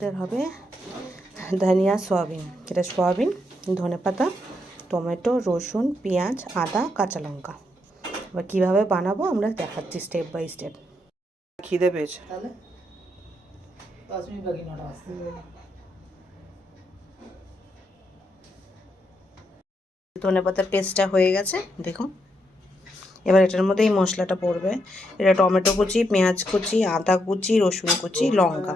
এর হবে ধনিয়া সয়াবিন, এটা সয়াবিন, ধনেপাতা, টমেটো, রসুন, পেঁয়াজ, আদা, কাঁচা লঙ্কা। এবার কীভাবে বানাবো আমরা দেখাচ্ছি স্টেপ বাই স্টেপ। খিদে পেয়েছে তাহলে ধনেপাতার পেস্টটা হয়ে গেছে দেখুন। এবার এটার মধ্যে এই মশলাটা পড়বে। এটা টমেটো কুচি, পেঁয়াজ কুচি, আদা কুচি, রসুন কুচি, লঙ্কা।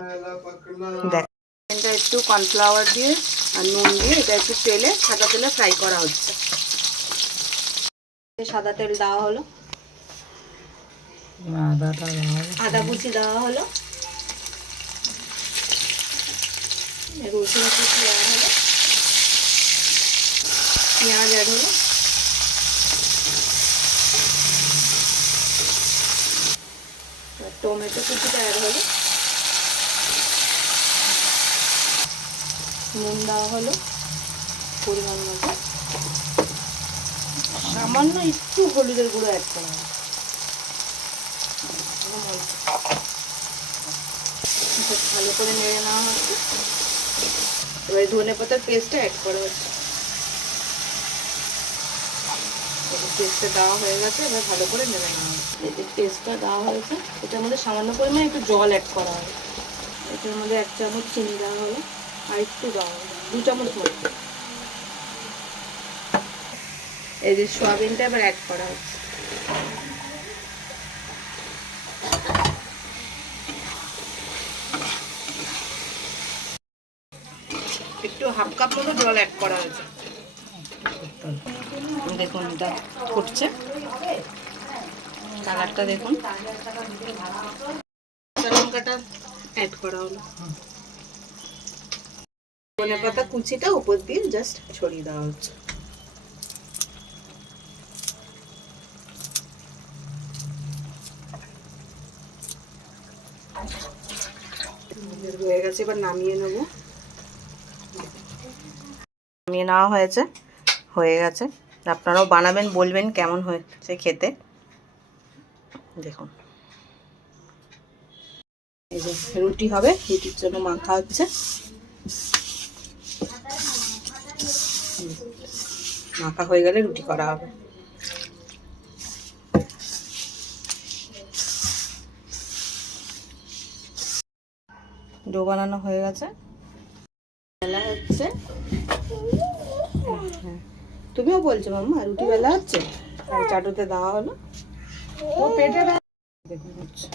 দেখ, এটা একটু কর্নফ্লাওয়ার দিয়ে আর নুন দিয়ে এটা একটু তেলে, সাদা তেলে ফ্রাই করা হচ্ছে। সাদা তেল দেওয়া হলো, আদা কুচি দেওয়া হলো, রসুন কুচি দেওয়া হলো, পেঁয়াজ অ্যাড হলো, টমেটো কুচিটা অ্যাড হলো, নুন দেওয়া হলো পরিমাণ মতো, সামান্য একটু হলুদের গুঁড়ো অ্যাড করা হবে। ভালো করে নেড়ে নেওয়া হচ্ছে। এবার ধনেপাতার পেস্টটা অ্যাড করা হচ্ছে। পেস্টটা দেওয়া হয়ে গেছে, এবার ভালো করে নেড়ে নেওয়া হচ্ছে। এই যে পেস্টটা দেওয়া হয়েছে, এটার মধ্যে সামান্য পরিমাণে একটু জল অ্যাড করা হবে। এটার মধ্যে 1 চামচ চিনি দেওয়া হলো, আর একটু দেওয়া হলো 2 চামচ মতো। এই যে সয়াবিনটা এবার অ্যাড করা হচ্ছে। একটু হাফ কাপ মতো জল অ্যাড করা হয়েছে। দেখুন এটা ফুটছে, কালারটা দেখুন। কাঁচা লঙ্কাটা অ্যাড করা হলো, ধনেপাতা কুচিটা উপর দিয়ে জাস্ট ছড়িয়ে দেওয়া হচ্ছে। হয়ে গেছে, এবার নামিয়ে নেব। নামিয়ে নেওয়া হয়েছে, হয়ে গেছে। আপনারাও বানাবেন, বলবেন কেমন হয়েছে খেতে। দেখুন এই যে রুটি হবে, রুটির জন্য মাখা হচ্ছে। মাখা হয়ে গেলে রুটি করা হবে। ডো বানানো হয়ে গেছে, বেলা হচ্ছে। তুমিও বলছো মাম্মা রুটি বেলা হচ্ছে, চাটুতে দেওয়া হলো। ও পেটে দেখুন হচ্ছে।